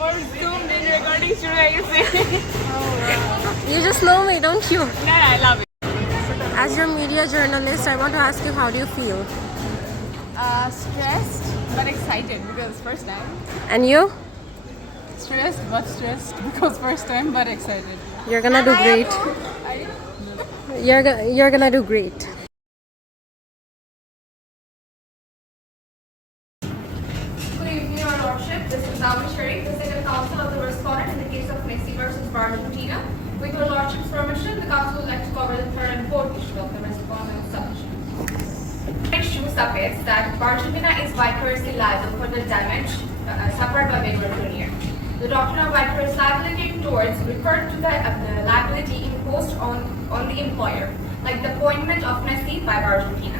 Or zoomed in recording studio, you say? You just know me, don't you? Yeah, I love it. As your media journalist, I want to ask you, how do you feel? Stressed but excited because first time. And you? Stressed because first time but excited. You're gonna do great. You're gonna do great. Good evening, Your Lordship. This is Dami Sharif, the Second Counsel of the Respondent in the case of Messi versus Argentina. With Your Lordship's permission, the Council would like to cover the third and fourth issue of the Respondent's submission. Issue submits that Argentina is vicariously liable for the damage suffered by Weber Jr. The doctrine of vicarious liability towards referred to the liability imposed on the employer, like the appointment of Messi by Argentina.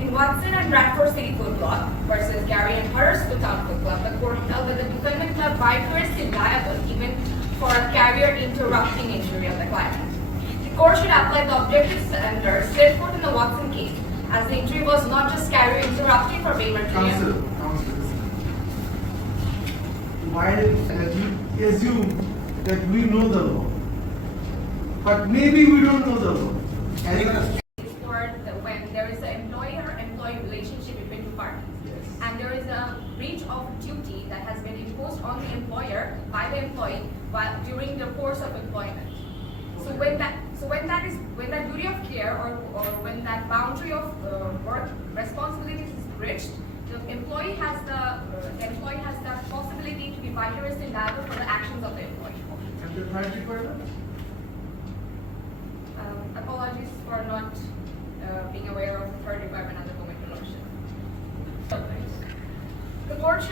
In Watson and Bradford City Foot Club versus Gary and Huddersfield Town Foot Club, the court held that the defendant club vicariously liable even for a carrier interrupting injury of the client. The court should apply the objective standard set forth in the Watson case, as the injury was not just carrier interrupting for Weber Jr. Counsel, while you assume that we know the law, but maybe we don't know the law. When there is an employer-employee relationship between two parties, and there is a breach of duty that has been imposed on the employer by the employee during the course of employment. So when that duty of care or when that boundary of work responsibilities is breached, the employee has the possibility to be vicariously liable for the actions of the employee. And the third requirement? Apologies for not being aware of the third requirement of the moment lordship. The court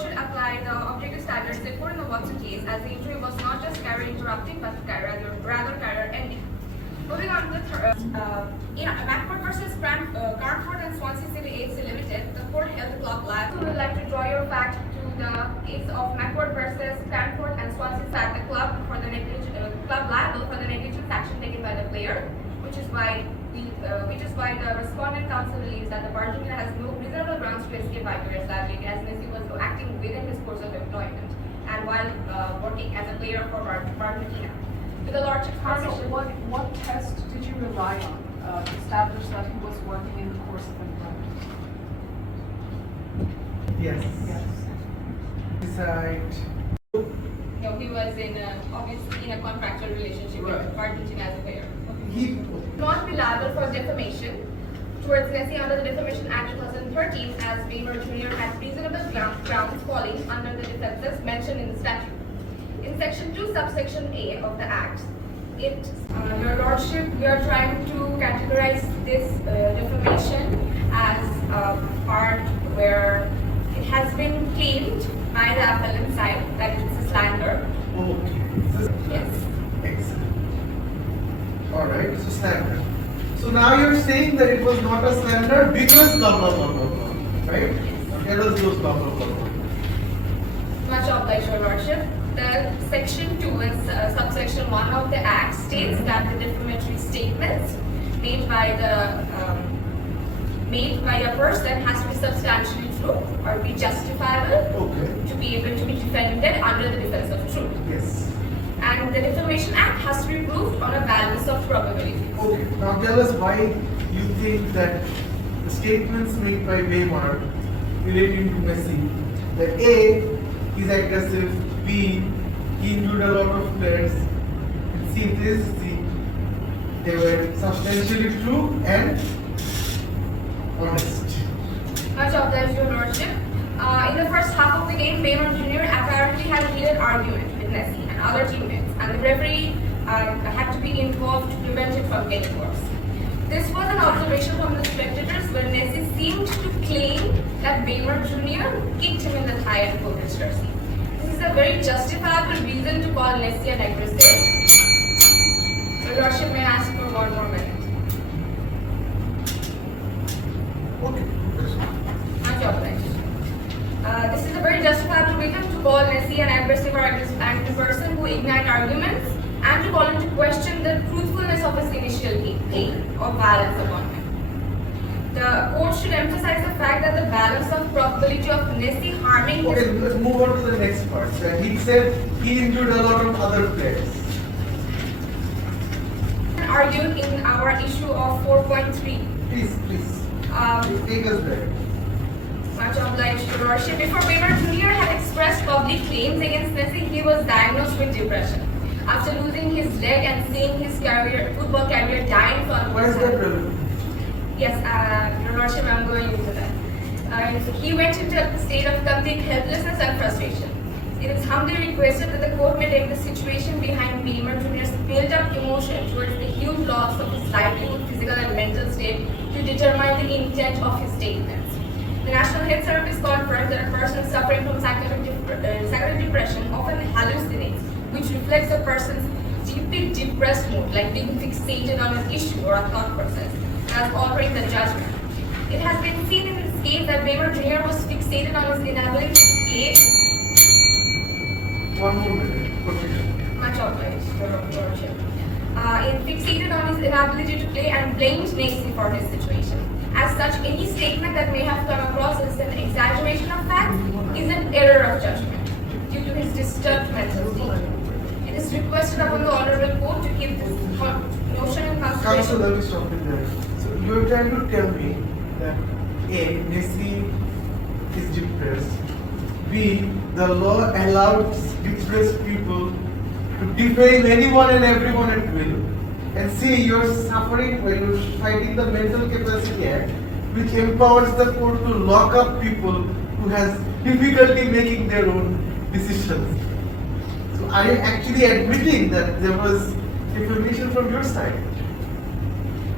should apply the objective standards set forth in the Watson case, as the injury was not just carrier interrupting but rather carrier ending. Moving on to the third, in Bradford versus Carnforth and Swansea City AC Limited, the court held the club liable. We would like to draw your fact to the case of Bradford versus Carnforth and Swansea City, the club liable for the negligent action taken by the player, which is why the respondent counsel believes that the Argentina has no reasonable grounds to escape vicarious liability, as Messi was acting within his course of employment and while working as a player for Argentina. With the lordship's permission, What test did you rely on to establish that he was working in the course of employment? Yes. Decide. no, he was obviously in a contractual relationship with Argentina as a player. He Not be liable for defamation towards Messi under the Defamation Act 2013, as Weber Jr. had reasonable grounds falling under the defenses mentioned in the statute. In Section 2, subsection A of the Act, Your Lordship, we are trying to categorize this defamation as a part where it has been claimed by the appellant side that it's a slander. okay. Yes. Excellent. Alright, so slander. So now you're saying that it was not a slander because blah blah blah blah blah. Right? Let us use blah blah blah blah. Much obliged, Your Lordship. The Section 2 and subsection 1 of the Act states that the defamatory statements made by a person has to be substantially true or be justifiable Okay. to be able to be defended under the defense of truth. Yes. And the Defamation Act has to be proved on a balance of probability. Okay. Now tell us why you think that the statements made by Weimar relating to Messi, that A, he's aggressive, B, he injured a lot of players, and C, they were substantially true and honest. Much obliged, Your Lordship. In the first half of the game, Weimar Jr. apparently had a heated argument with Messi and other teammates, and the referee had to be involved to prevent it from getting worse. This was an observation from the spectators where Messi seemed to claim that Weimar Jr. kicked him in the thigh and pulled his jersey. This is a very justifiable reason to call Messi an aggressive. Your Lordship, may I ask for 1 more minute? Okay. Much obliged. This is a very justifiable reason to call Messi an aggressive or angry person who ignite arguments and to call into question the truthfulness of his initial claim of violence upon him. The court should emphasize the fact that the balance of probability of Nessie harming Okay, his let's move on to the next part. So he said he injured a lot of other players. argued in our issue of 4.3. Please, take us back. Much obliged, Your Worship. Before Weber Jr. had expressed public claims against Nessie, he was diagnosed with depression. After losing his leg and seeing his football career die in front of Why is his that eyes. relevant? Yes, Your Lordship, I'm going into that. He went into a state of complete helplessness and frustration. It is humbly requested that the court may take the situation behind Weber Jr.'s built-up emotion towards the huge loss of his livelihood, physical and mental state to determine the intent of his statements. The National Health Service confirmed that a person suffering from psychotic depression often hallucinates, which reflects a person's deeply depressed mood, like being fixated on an issue or a thought process, as altering the judgment. It has been seen in this case that Weber Jr. was fixated on his inability to play. One more minute. Continue. Much obliged, Your Lordship. Fixated on his inability to play and blamed Nessie for his situation. As such, any statement that may have come across as an exaggeration of facts is an error of judgment due to his disturbed mental state. It is requested upon the Honorable Court to keep this notion in Counsel, consideration. let me stop it there. So you're trying to tell me that A, Nessie is depressed. B, the law allows depressed people to defame anyone and everyone at will. And C, you're suffering when you're fighting the Mental Capacity Act, which empowers the court to lock up people who has difficulty making their own decisions. So are you actually admitting that there was defamation from your side?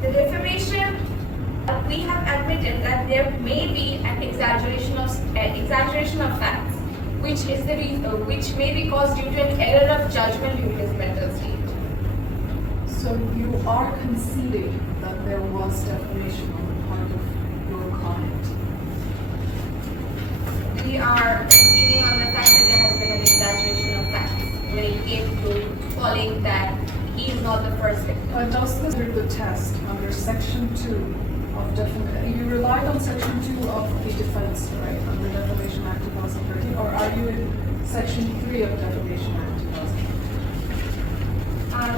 The defamation, we have admitted that there may be an exaggeration of facts, which is the reason, which may be caused due to an error of judgment due to his mental state. So you are conceding that there was defamation on the part of your client. We are conceding on the fact that there has been an exaggeration of facts when it came to calling that he is not the first victim. But does this under the test under Section 2 of defamation? You relied on Section 2 of the defense, right, under Defamation Act 2013, or are you in Section 3 of Defamation Act 2013?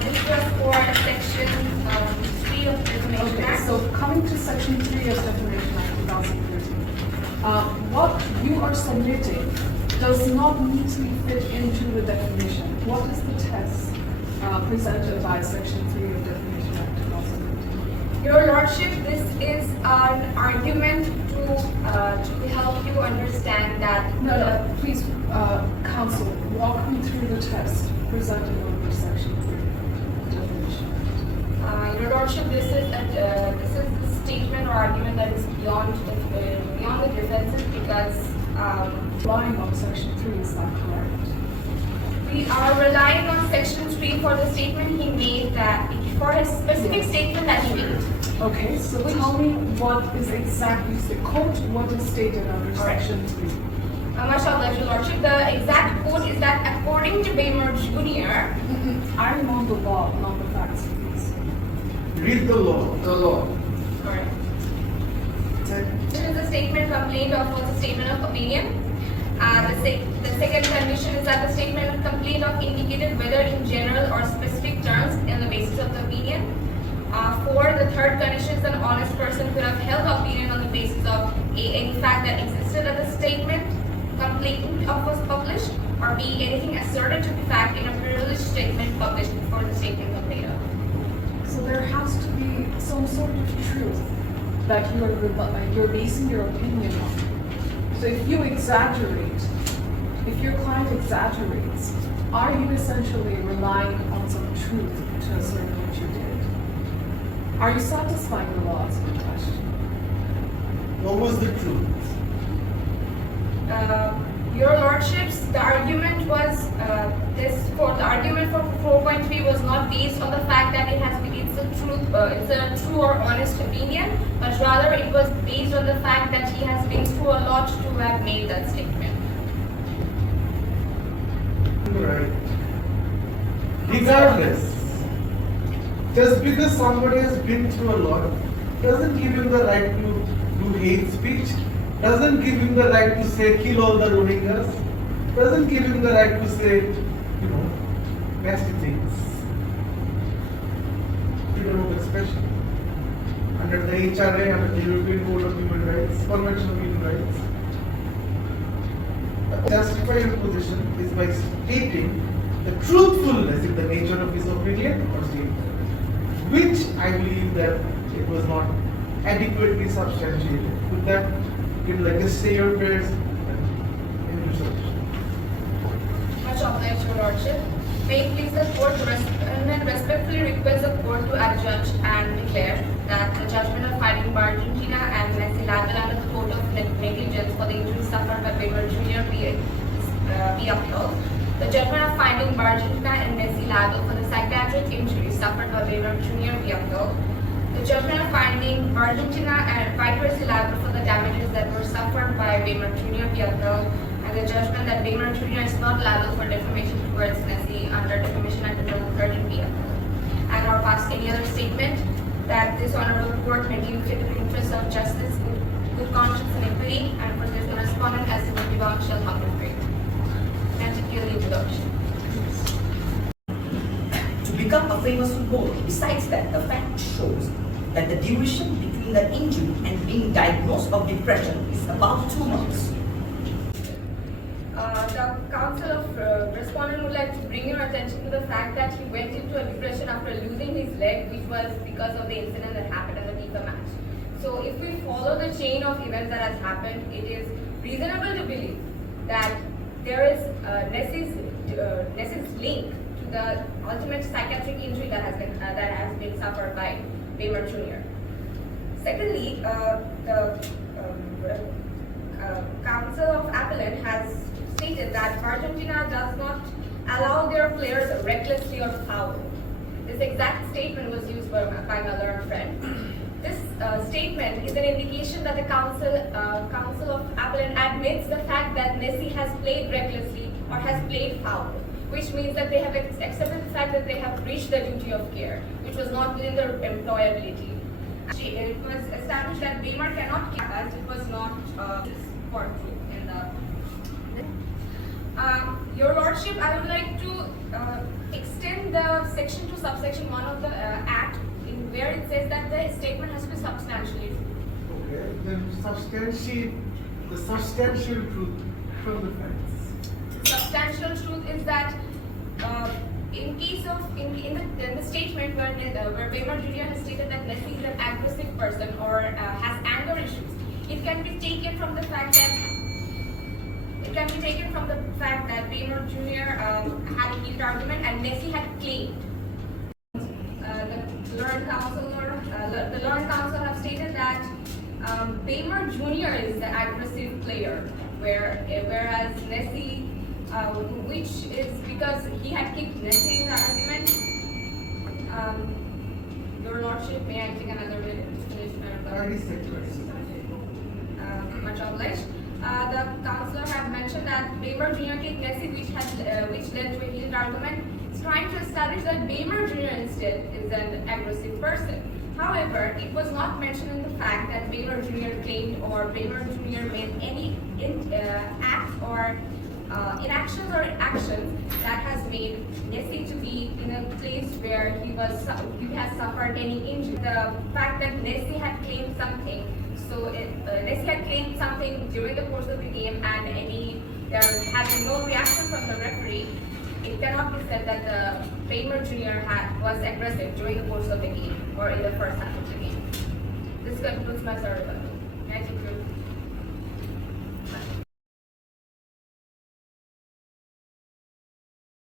This was for Section 3 of the Defamation Okay, Act. so coming to Section 3 of Defamation Act 2013, what you are submitting does not neatly fit into the definition. What is the test presented by Section 3 of Defamation Act 2013? Your Lordship, this is an argument to help you understand that No, please, counsel, walk me through the test presented under Section 3 of Defamation Act. Your Lordship, this is a statement or argument that is beyond the defenses because Relying on Section 3, is that correct? we are relying on Section 3 for the statement he made that for his specific statement that he made. Okay, so tell me what is exactly, quote what is stated under Alright. Section 3. Mashallah, Your Lordship, the exact quote is that according to Weber Jr., I'm on the law, not the facts, please. Read the law. The law. correct. This is a statement complaint of was a statement of opinion. The second condition is that the statement of complaint of indicated whether in general or specific terms in the basis of the opinion. The third condition is an honest person could have held opinion on the basis of A, any fact that existed at the statement complaint of was published, or B, anything asserted to be fact in a privileged statement published before the statement complained of. So there has to be some sort of truth that you're basing your opinion on. So if you exaggerate, if your client exaggerates, are you essentially relying on some truth to assert what you did? Are you satisfying the law is the question? What was the truth? Your Lordships, the argument was the argument for 4.3 was not based on the fact that it's a true or honest opinion, but rather it was based on the fact that he has been through a lot to have made that statement. Right. Regardless, just because somebody has been through a lot doesn't give him the right to do hate speech, doesn't give him the right to say kill all the Rohingyas, doesn't give him the right to say, nasty things. Freedom of expression. Under the HRA, under the European Code of Human Rights, Convention of Human Rights. Justify your position is by stating the truthfulness in the nature of his opinion or statement, which I believe that it was not adequately substantiated. With that, you can just say your prayers and end your submission. Much obliged, Your Lordship. May it please the court to respectfully request the court to adjudge and declare that the judgment of finding Argentina and Messi liable under the Code of Negligence for the injuries suffered by Weber Jr. be upheld. The judgment of finding Argentina and Messi liable for the psychiatric injuries suffered by Weber Jr. be upheld. The judgment of finding Argentina and vicariously liable for the damages that were suffered by Weber Jr. be upheld. And the judgment that Weber Jr. is not liable for defamation towards Messi under defamation Act 2013 be upheld. And or pass any other statement that this honorable court may deem fit in the interest of justice, good conscience and equity, and for this the respondent as the belong shall not be free. And to kill the introduction. To become a famous footballer, besides that, the fact shows that the duration between the injury and being diagnosed of depression is about 2 months. The counsel of respondent would like to bring your attention to the fact that he went into a depression after losing his leg, which was because of the incident that happened in the FIFA match. So if we follow the chain of events that has happened, it is reasonable to believe that there is Nessi's link to the ultimate psychiatric injury that has been suffered by Weber Jr. Secondly, the Council of Appellant has stated that Argentina does not allow their players recklessly or foul. This exact statement was used by my learned friend. This statement is an indication that the Council of Appellant admits the fact that Messi has played recklessly or has played foul, which means that they have accepted the fact that they have breached the duty of care, which was not within their employability. It was established that Weber cannot keep as it was not for in the. Your Lordship, I would like to extend the section to subsection 1 of the Act, in where it says that the statement has to be substantially true. Okay, then substantiate the substantial truth from the facts. Substantial truth is that in case of in the statement where Weber Jr. has stated that Messi is an aggressive person or has anger issues, it can be taken from the fact that Weber Jr. had a heated argument and Messi had claimed. The learned counsel have stated that Weber Jr. is the aggressive player, whereas Messi, which is because he had kicked Messi in the argument. Your Lordship, may I take another minute to finish my 30 seconds. much obliged. The councillor have mentioned that Weber Jr. kicked Messi, which led to a heated argument. It's trying to establish that Weber Jr. instead is an aggressive person. However, it was not mentioned in the fact that Weber Jr. claimed or Weber Jr. made any acts or inactions or actions that has made Messi to be in a place where he has suffered any injury. The fact that Messi had claimed something, Messi had claimed something during the course of the game and there has been no reaction from the referee, it cannot be said that the Weber Jr. was aggressive during the course of the game or in the first half of the game. This concludes my survey.